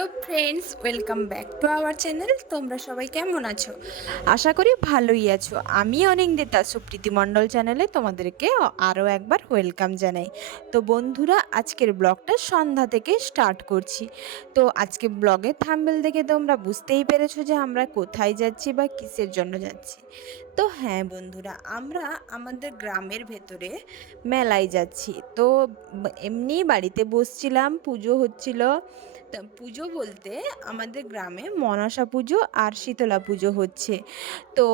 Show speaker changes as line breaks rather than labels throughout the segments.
hope friends welcome back to our channel তোমরা সবাই কেমন আছো? আশা করি ভালোই আছো। আমি অনিন্দিতা, সুপ্রীতি মণ্ডল চ্যানেলে তোমাদেরকে আরও একবার ওয়েলকাম জানাই। তো বন্ধুরা, আজকের ব্লগটা সন্ধ্যা থেকে স্টার্ট করছি। তো আজকে ব্লগের থাম্বেল দেখে তোমরা বুঝতেই পেরেছ যে আমরা কোথায় যাচ্ছি বা কিসের জন্য যাচ্ছি। তো হ্যাঁ বন্ধুরা, আমরা আমাদের গ্রামের ভেতরে মেলায় যাচ্ছি। তো এমনি বাড়িতে বসছিলাম, পুজো হচ্ছিল। পুজো বলতে আমাদের গ্রামে মনসা পুজো আর শীতলা পুজো হচ্ছে। তো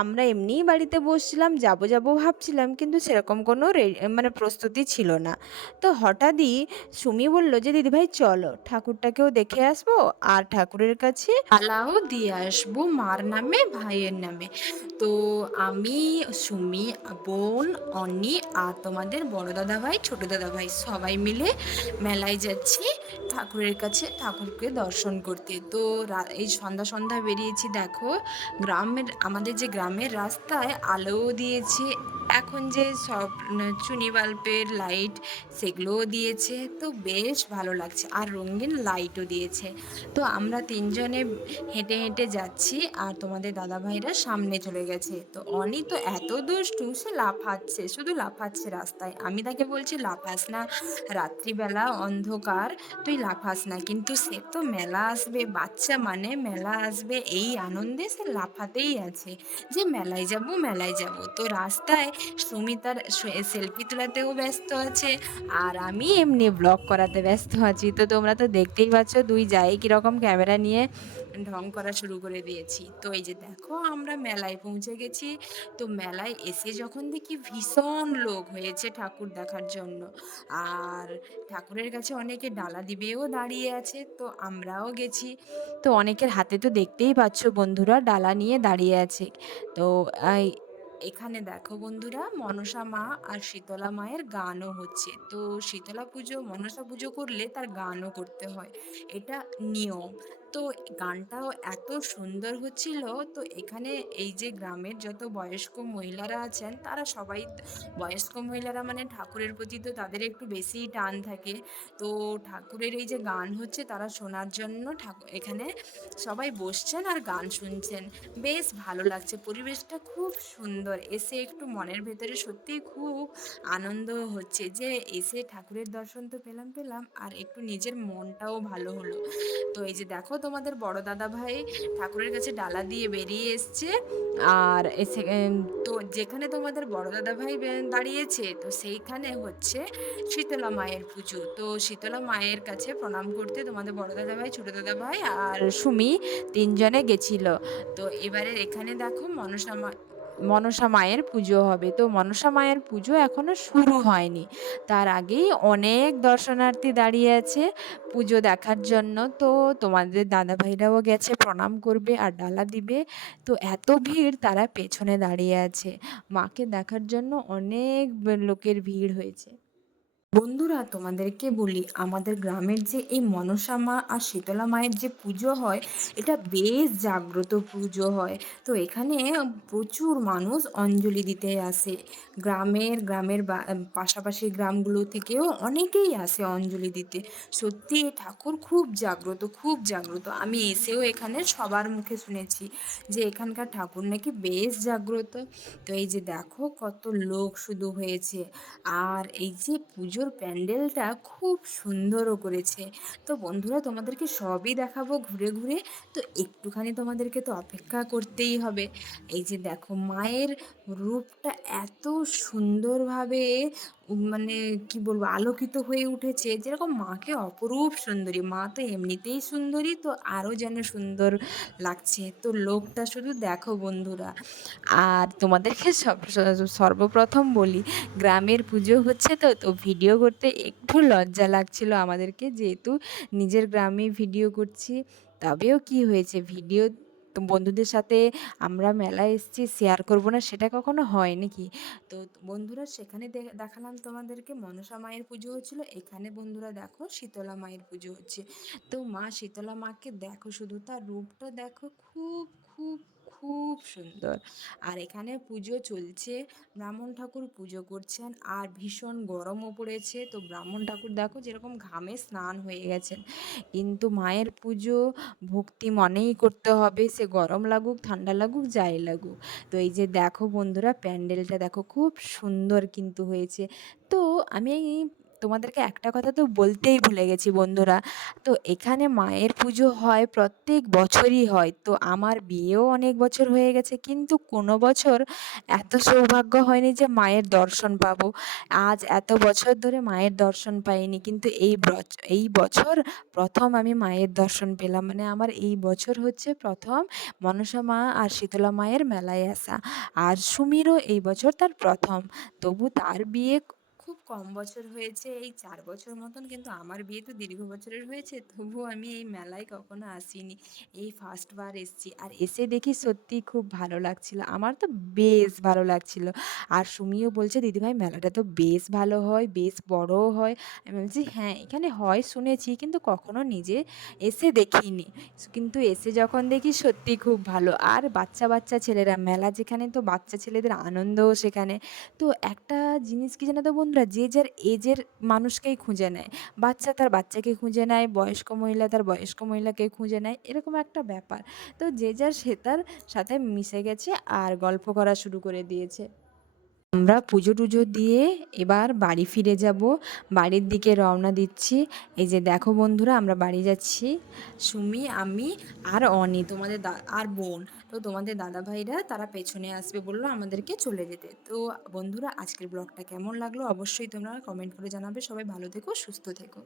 আমরা এমনিই বাড়িতে বসছিলাম, যাব যাব ভাবছিলাম, কিন্তু সেরকম কোনো মানে প্রস্তুতি ছিল না। তো হঠাৎই সুমি বলল যে দিদিভাই চলো, ঠাকুরটাকেও দেখে আসব আর ঠাকুরের কাছে আলাও দিয়ে আসব মার নামে, ভাইয়ের নামে। তো আমি, সুমি, বোন, অনি আর তোমাদের বড় দাদা ভাই ছোট দাদা ভাই সবাই মিলে মেলায় যাচ্ছি ঠাকুরের কাছে ঠাকুরকে দর্শন করতে। তো এই সন্ধ্যা সন্ধ্যা বেরিয়েছি, দেখো, গ্রামের, আমাদের যে গ্রামের রাস্তায় আলোও দিয়েছে, এখন যে সব চুনি বাল্বের লাইট সেগুলোও দিয়েছে, তো বেশ ভালো লাগছে। আর রঙিন লাইটও দিয়েছে। তো আমরা তিনজনে হেঁটে হেঁটে যাচ্ছি আর তোমাদের দাদা ভাইরা সামনে চলে গেছে। তো অনি তো এত দুষ্টু সে লাফাচ্ছে, শুধু লাফাচ্ছে রাস্তায়। আমি তাকে বলছি, লাফাস না। রাত্রিবেলা অন্ধকার, তুই লাফাস না। কিন্তু সে তো মেলা আসবে, বাচ্চা মানে মেলা আসবে, এই আনন্দে সে লাফাতেই আছে যে মেলায় যাব মেলায় যাব। তো রাস্তায় সুমিতার সেলফি তোলাতেও ব্যস্ত আছে, আর আমি এমনি ব্লগ করাতে ব্যস্ত আছি। তো তোমরা তো দেখতেই পাচ্ছ, দুই যাই কীরকম ক্যামেরা নিয়ে ঢং করা শুরু করে দিয়েছি। তো এই যে দেখো, আমরা মেলায় গেছি। তো মেলায় এসে যখন দেখি ভীষণ লোক হয়েছে ঠাকুর দেখার জন্য। আর ঠাকুরের কাছে অনেকে ডালা দিবেও দাঁড়িয়ে আছে, তো আমরাও গেছি। তো অনেকের হাতে তো দেখতেই পাচ্ছ বন্ধুরা ডালা নিয়ে দাঁড়িয়ে আছে। তো এখানে দেখো বন্ধুরা মনসা মা আর শীতলা মায়ের গানও হচ্ছে। তো শীতলা পুজো, মনসা পুজো করলে তার গানও করতে হয়। এটা নিয়ম। তো গানটাও এত সুন্দর হচ্ছিল, তো এখানে এই যে গ্রামের যত বয়স্ক মহিলারা আছেন, তারা সবাই বয়স্ক মহিলারা মানে ঠাকুরের প্রতি তো তাদের একটু বেশিই টান থাকে। তো ঠাকুরের এই যে গান হচ্ছে, তারা শোনার জন্য ঠাকুর এখানে সবাই বসছেন আর গান শুনছেন। বেশ ভালো লাগছে, পরিবেশটা খুব সুন্দর। এসে একটু মনের ভেতরে সত্যিই খুব আনন্দ হচ্ছে যে এসে ঠাকুরের দর্শন তো পেলাম পেলাম, আর একটু নিজের মনটাও ভালো হলো। তো এই যে দেখো তোমাদের বড় দাদা ভাই ঠাকুরের কাছে ডালা দিয়ে বেরিয়ে এসছে। আর এসে তো যেখানে তোমাদের বড় দাদা ভাই দাঁড়িয়েছে তো সেইখানে হচ্ছে শীতলা মায়ের পুজো। তো শীতলা মায়ের কাছে প্রণাম করতে তোমাদের বড় দাদা ভাই ছোট দাদা ভাই আর সুমি তিনজনে গেছিল। তো এবারে এখানে দেখো মনসা মনসা মায়ের পুজো হবে। তো মনসা মায়ের পুজো এখনও শুরু হয়নি। তার আগেই অনেক দর্শনার্থী দাঁড়িয়ে আছে পুজো দেখার জন্য। তো তোমাদের দাদা ভাইরাও গেছে, প্রণাম করবে আর ডালা দিবে। তো এত ভিড় তারা পেছনে দাঁড়িয়ে আছে। মাকে দেখার জন্য অনেক লোকের ভিড় হয়েছে। বন্ধুরা, তোমাদেরকে বলি, আমাদের গ্রামের যে এই মনসা মা আর শীতলা মায়ের যে পুজো হয়, এটা বেশ জাগ্রত পুজো হয়। তো এখানে প্রচুর মানুষ অঞ্জলি দিতে আসে। গ্রামের গ্রামের পাশাপাশি গ্রামগুলো থেকেও অনেকেই আসে অঞ্জলি দিতে। সত্যি ঠাকুর খুব জাগ্রত খুব জাগ্রত। আমি এসেও এখানে সবার মুখে শুনেছি যে এখানকার ঠাকুর নাকি বেশ জাগ্রত। তো এই যে দেখো, কত লোক শুধু হয়েছে। আর এই যে পুজোর প্যান্ডেলটা খুব সুন্দরও করেছে। তো বন্ধুরা, তোমাদেরকে সবই দেখাবো ঘুরে ঘুরে। তো একটুখানি তোমাদেরকে তো অপেক্ষা করতেই হবে। এই যে দেখো, মায়ের রূপটা এত সুন্দরভাবে মানে কি বলব? আলোকিত হয়ে উঠেছে। যেরকম মাকে অপরূপ সুন্দরী, মা তো এমনিতেই সুন্দরী, তো আরও যেন সুন্দর লাগছে। তো লোকটা শুধু দেখো বন্ধুরা। আর তোমাদেরকে সব, সর্বপ্রথম বলি, গ্রামের পুজো হচ্ছে তো তো ভিডিও করতে একটু লজ্জা লাগছিল আমাদেরকে। যেহেতু নিজের গ্রামে ভিডিও করছি, তবেও কি হয়েছে? ভিডিও তো বন্ধুদের সাথে আমরা মেলায় এসেছি শেয়ার করব না, সেটা কখনো হয় নাকি? তো বন্ধুরা সেখানে দেখালাম তোমাদেরকে, মনসা মায়ের পুজো হচ্ছিল এখানে বন্ধুরা দেখো শীতলা মায়ের পুজো হচ্ছে। তো মা শীতলা মাকে দেখো, শুধু তার রূপটা দেখো, খুব খুব খুব সুন্দর। আর এখানে পুজো চলছে, ব্রাহ্মণ ঠাকুর পুজো করছেন, আর ভীষণ গরমও পড়েছে। তো ব্রাহ্মণ ঠাকুর দেখো যেরকম ঘামে স্নান হয়ে গেছেন। কিন্তু মায়ের পুজো ভক্তি মনেই করতে হবে, সে গরম লাগুক, ঠান্ডা লাগুক, যাই লাগুক। তো এই যে দেখো বন্ধুরা, প্যান্ডেলটা দেখো খুব সুন্দর কিন্তু হয়েছে। তো আমি তোমাদেরকে একটা কথা তো বলতেই ভুলে গেছি বন্ধুরা। তো এখানে মায়ের পুজো হয় প্রত্যেক বছরই হয়। তো আমার বিয়েও অনেক বছর হয়ে গেছে, কিন্তু কোনো বছর এত সৌভাগ্য হয়নি যে মায়ের দর্শন পাবো। আজ এত বছর ধরে মায়ের দর্শন পাইনি, কিন্তু এই এই বছর প্রথম আমি মায়ের দর্শন পেলাম। মানে আমার এই বছর হচ্ছে প্রথম মনসা মা আর শীতলা মায়ের মেলায় আসা। আর সুমিরও এই বছর তার প্রথম। তবু তার বিয়ে খুব কম বছর হয়েছে। এই চার বছর মতন কিন্তু আমার বিয়ে তো দীর্ঘ বছরের হয়েছে, তবুও আমি এই মেলায় কখনো আসিনি। এই ফার্স্টবার এসছি। আর এসে দেখি সত্যি খুব ভালো লাগছিল। আমার তো বেশ ভালো লাগছিল। আর সুমিও বলছে, দিদিভাই, মেলাটা তো বেশ ভালো হয়, বেশ বড়ও হয়। আমি বলছি হ্যাঁ এখানে হয় শুনেছি, কিন্তু কখনো নিজে এসে দেখিনি। কিন্তু এসে যখন দেখি সত্যি খুব ভালো। আর বাচ্চা বাচ্চা ছেলেরা, মেলা যেখানে তো বাচ্চা ছেলেদের আনন্দও সেখানে। তো একটা জিনিস কি জানো তো বন্ধুরা যে যার এজের মানুষকেই খুঁজে নেয়। বাচ্চা তার বাচ্চাকে খুঁজে নেয়, বয়স্ক মহিলা তার বয়স্ক মহিলাকে খুঁজে নেয়, এরকম একটা ব্যাপার। তো যে যার সে তার সাথে মিশে গেছে আর গল্প করা শুরু করে দিয়েছে। আমরা পুজো টুজো দিয়ে এবার বাড়ি ফিরে যাব। বাড়ির দিকে রওনা দিচ্ছি। এই যে দেখো বন্ধুরা, আমরা বাড়ি যাচ্ছি। সুমি, আমি আর অনি, তোমাদের আর বোন। তো তোমাদের দাদা ভাইরা তারা পেছনে আসবে বলল আমাদেরকে চলে যেতে। তো বন্ধুরা, আজকের ব্লগটা কেমন লাগল? অবশ্যই তোমরা কমেন্ট করে জানাবে। সবাই ভালো থেকো, সুস্থ থেকো।